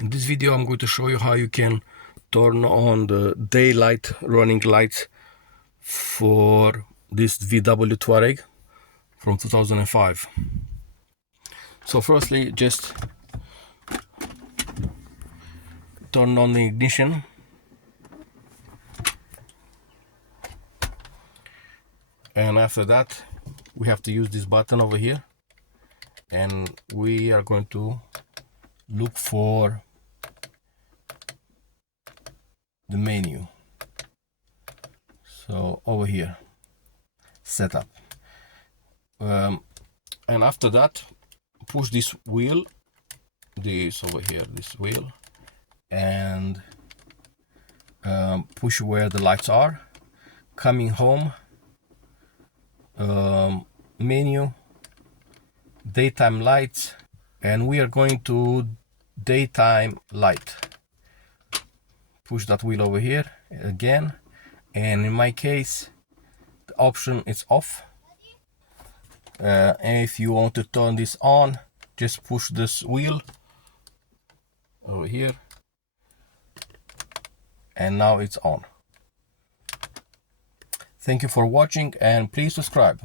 In this video I'm going to show you how you can turn on the daylight running lights for this VW Touareg from 2005. So firstly, just turn on the ignition, and after that we have to use this button over here, and we are going to look for the menu. So over here, setup, and after that push this wheel, this over here, this wheel, and push where the lights are. Coming home, menu, daytime lights, and we are going to daytime light. Push that wheel over here again, and in my case the option is off. And if you want to turn this on, just push this wheel over here, and now it's on. Thank you for watching, and please subscribe.